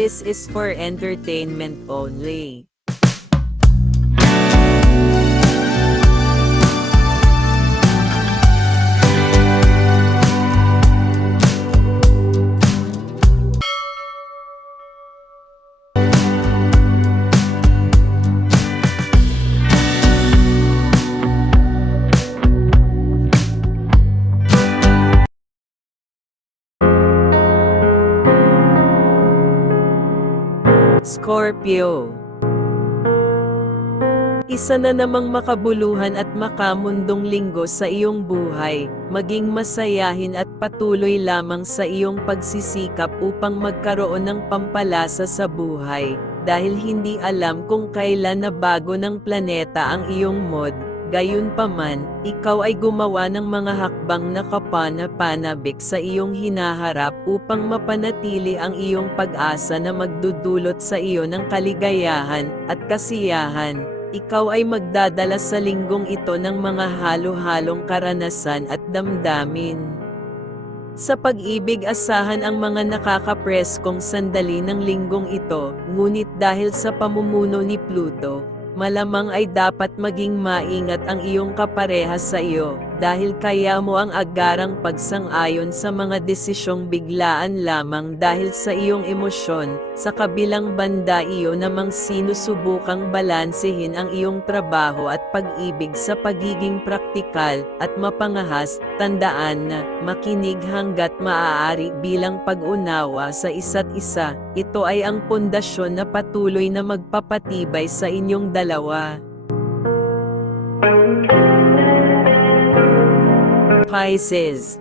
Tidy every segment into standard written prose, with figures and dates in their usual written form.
This is for entertainment only. Scorpio. Isa na namang makabuluhan at makamundong linggo sa iyong buhay, maging masayahin at patuloy lamang sa iyong pagsisikap upang magkaroon ng pampalasa sa buhay, dahil hindi alam kung kailan na bago ng planeta ang iyong mood. Gayunpaman, ikaw ay gumawa ng mga hakbang na kapana-panabik sa iyong hinaharap upang mapanatili ang iyong pag-asa na magdudulot sa iyo ng kaligayahan at kasiyahan. Ikaw ay magdadala sa linggong ito ng mga halo-halong karanasan at damdamin. Sa pag-ibig, asahan ang mga nakakapreskong sandali ng linggong ito, ngunit dahil sa pamumuno ni Pluto, malamang ay dapat maging maingat ang iyong kaparehas sa iyo, dahil kaya mo ang agarang pagsang-ayon sa mga desisyong biglaan lamang dahil sa iyong emosyon. Sa kabilang banda, iyo namang sinusubukang balansehin ang iyong trabaho at pag-ibig sa pagiging praktikal at mapangahas. Tandaan na, makinig hanggat maaari bilang pag-unawa sa isa't isa. Ito ay ang pundasyon na patuloy na magpapatibay sa inyong dalawa. Pisces.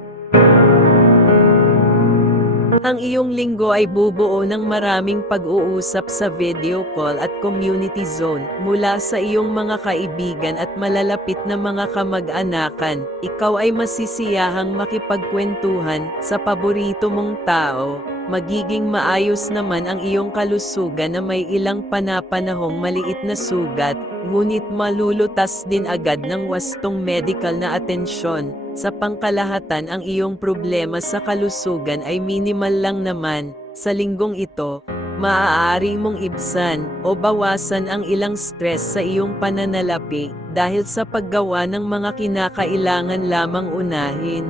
Ang iyong linggo ay bubuo ng maraming pag-uusap sa video call at community zone mula sa iyong mga kaibigan at malalapit na mga kamag-anakan. Ikaw ay masisiyahang makipagkwentuhan sa paborito mong tao. Magiging maayos naman ang iyong kalusugan na may ilang panapanahong maliit na sugat, ngunit malulutas din agad ng wastong medical na atensyon. Sa pangkalahatan, ang iyong problema sa kalusugan ay minimal lang naman. Sa linggong ito, maaari mong ibsan o bawasan ang ilang stress sa iyong pananalapi dahil sa paggawa ng mga kinakailangan lamang unahin.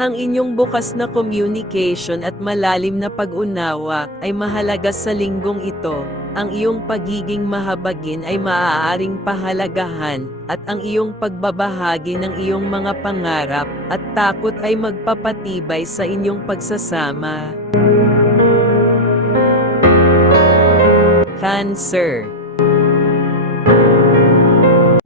Ang inyong bukas na communication at malalim na pag-unawa ay mahalaga sa linggong ito. Ang iyong pagiging mahabagin ay maaaring pahalagahan, at ang iyong pagbabahagi ng iyong mga pangarap at takot ay magpapatibay sa inyong pagsasama. Cancer.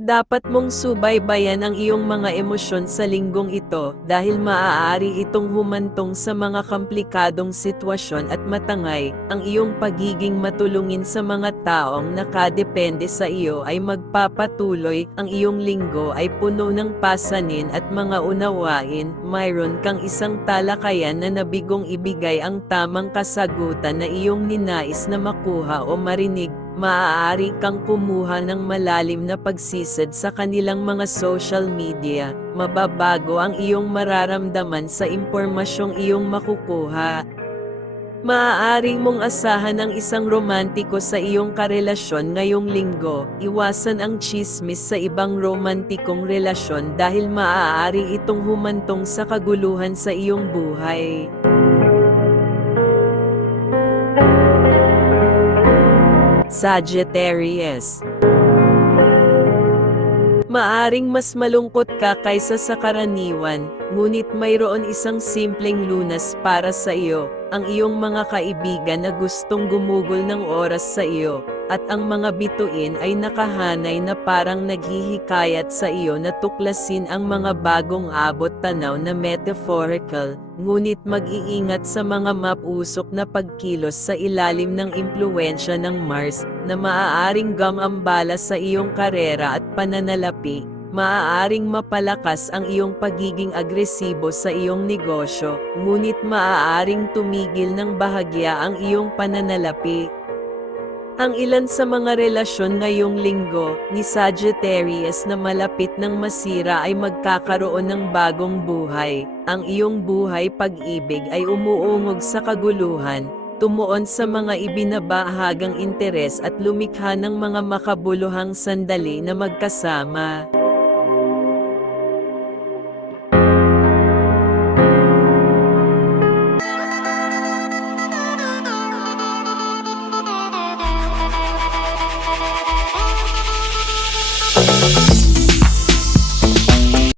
Dapat mong subaybayan ang iyong mga emosyon sa linggong ito dahil maaari itong humantong sa mga komplikadong sitwasyon at matangay. Ang iyong pagiging matulungin sa mga taong nakadepende sa iyo ay magpapatuloy. Ang iyong linggo ay puno ng pasanin at mga unawain. Mayroon kang isang talakayan na nabigong ibigay ang tamang kasagutan na iyong ninais na makuha o marinig. Maaari kang kumuha ng malalim na pagsisid sa kanilang mga social media. Mababago ang iyong mararamdaman sa impormasyong iyong makukuha. Maaari mong asahan ang isang romantiko sa iyong karelasyon ngayong linggo. Iwasan ang tsismis sa ibang romantikong relasyon dahil maaari itong humantong sa kaguluhan sa iyong buhay. Sagittarius. Maaring mas malungkot ka kaysa sa karaniwan, ngunit mayroon isang simpleng lunas para sa iyo, ang iyong mga kaibigan na gustong gumugol ng oras sa iyo, at ang mga bituin ay nakahanay na parang naghihikayat sa iyo na tuklasin ang mga bagong abot tanaw na metaphorical, ngunit mag-iingat sa mga mapusok na pagkilos sa ilalim ng impluwensya ng Mars, na maaaring gumambala sa iyong karera at pananalapi. Maaaring mapalakas ang iyong pagiging agresibo sa iyong negosyo, ngunit maaaring tumigil ng bahagya ang iyong pananalapi. Ang ilan sa mga relasyon ngayong linggo ni Sagittarius na malapit ng masira ay magkakaroon ng bagong buhay. Ang iyong buhay pag-ibig ay umuungog sa kaguluhan, tumuon sa mga ibinabahagang interes at lumikha ng mga makabuluhang sandali na magkasama.